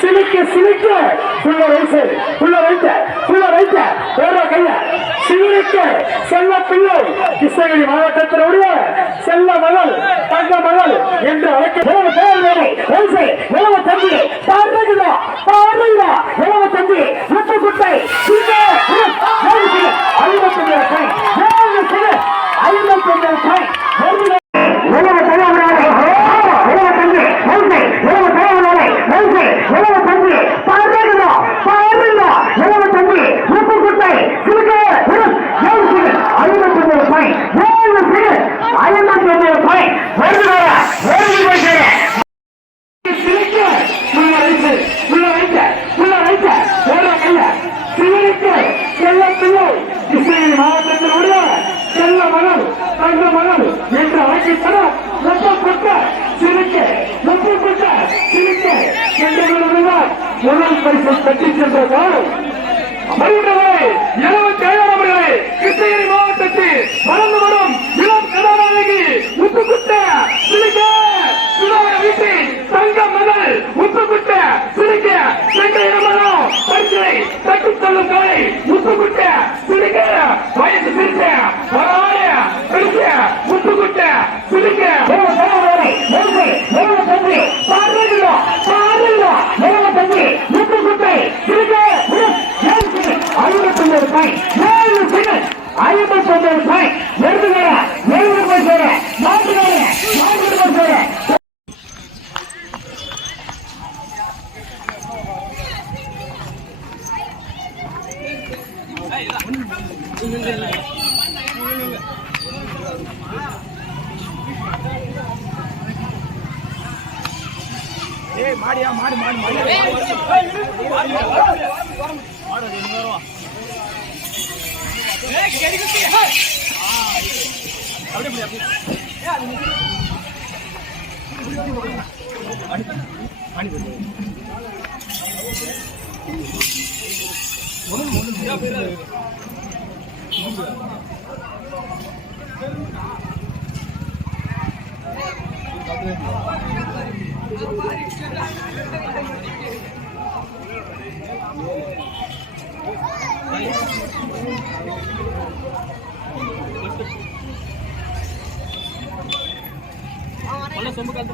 சிலிக்க சிலிக்க. புள்ள வயசு புள்ள வைத்த புள்ள வைத்த. வேற கைய. சிலிக்க செல்ல பிள்ளை. கிருஷ்ணகிரி மாவட்டத்தினுடைய மனைவிக்கு செல்ல பிள்ளை. கிருஷ்ணகிரி மாவட்டத்தினுடைய செல்ல மகள் தங்க மகள் என்று அழைக்கப்பட ஒப்பப்பட்ட சிறுக்கை ஒப்பப்பட்ட சிறுக்கை என்ற முதல் பரிசு பெற்றுச் சென்ற காலம் ஏய் மாடியா மாடு மாடு மாடு மாடு. ஏய் கெடி குட்டி ஆ அப்படியே அப்படியே. ஏய் அது அடி அடி. Halo sombong kan.